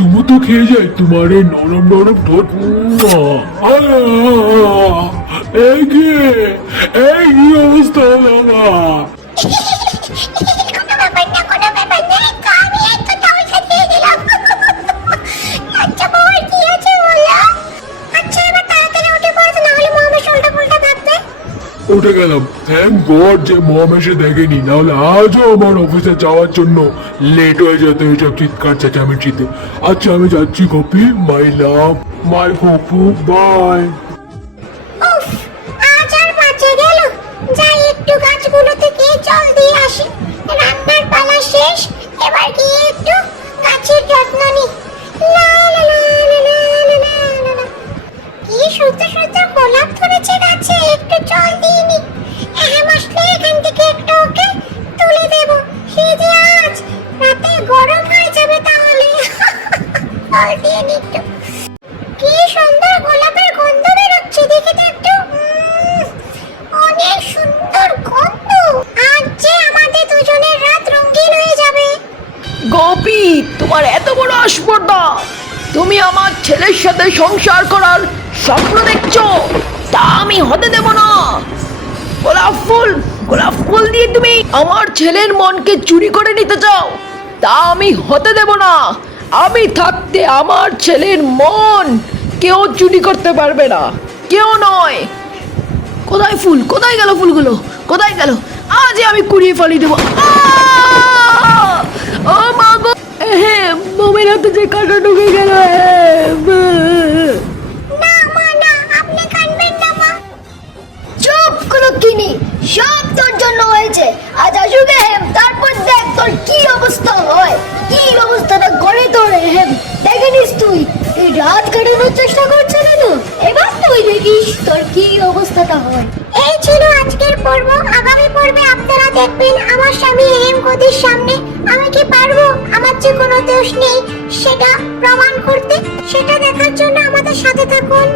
চুমু তো খেয়ে যায় তোমার এই নরম নরম ঠোঁট। এই কি এই কি অবস্থা হলো আমার? উঠে গেলাম, থ্যাংক গড যে মম এসে দেখেনি, নাহলে আজও আমার অফিসে যাওয়ার জন্য লেট হয়ে যেত এইসব চিৎকার চেঁচামেচিতে। আচ্ছা আমি যাচ্ছি copy, my love, my কপু, by. আজ আর বাঁচে গেল, যাই একটু গাছগুলোতে গিয়ে জল দিয়ে আসি। রান্নার পালা শেষ, এবার গিয়ে একটু গাছের যত্ন নি। কি সুন্দর সুন্দর গোলাপ ধরেছে গাছে, একটু জল দিয়ে নি। আসলে এখান থেকে একটু ওকে তুলে দেব, সে যে আজ রাতে গরম হয়ে যাবে তাহলে। জল দিয়ে নি একটু। কি সুন্দর গোলাপের গন্ধ বেরোচ্ছে, দেখে তো একটু অনেক সুন্দর গন্ধ। আজ যে আমাদের দুজনের রাত রঙিন হয়ে যাবে। গোপী, তোমার এত বড় আসপর্দা! তুমি আমার ছেলের সাথে সংসার করার স্বপ্ন দেখছো, তা আমি হতে দেব না। গোলাপ ফুল দিয়ে তুমি আমার ছেলের মনকে চুরি করে নিতে চাও, তা আমি হতে দেব না। আমি থাকতে আমার ছেলের মন কেউ চুরি করতে পারবে না, কেউ নয়। কোথায় ফুল, কোথায় গেল ফুলগুলো, কোথায় গেল? আজই আমি কুড়িয়ে ফেলিয়ে দেবো। ও মা গো, হ্যাঁ মমের হাতে যে কাঁটা ঢুকে গেল। না মা না, আপনি কাঁদবেন না মা। চুপ কোনো কিনি, সব তোর জন্য হয়েছে। আজ আসুক হেম, তারপর দেখ তোর কি অবস্থা হয়, কি অবস্থাটা করে তোর হেম। দেখে নিস তুই রাত কাটানোর চেষ্টা করছে কেন, এবার তুই দেখিস তোর কি অবস্থাটা হয়। এই ছিল আজকের পর্ব। আগামী পর্বে আপনারা দেখবেন আমার স্বামী হেমকতির সামনে আমি কি পারবো আমার যে কোনো দোষ নেই সেটা প্রমাণ করতে। সেটা দেখার জন্য আমাদের সাথে থাকুন।